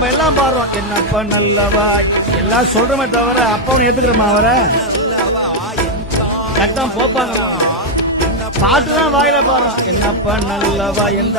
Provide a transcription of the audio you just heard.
நம்ம எல்லாம் பாடுறோம் என்னப்பா நல்லவா எல்லாம் சொல்றமே தவிர அப்பாவும் ஏத்துக்கிறோமா அவரை கட்டம் போப்பாங்க பாட்டுதான் வாயில பாடுறோம் என்னப்பா நல்லவா எந்த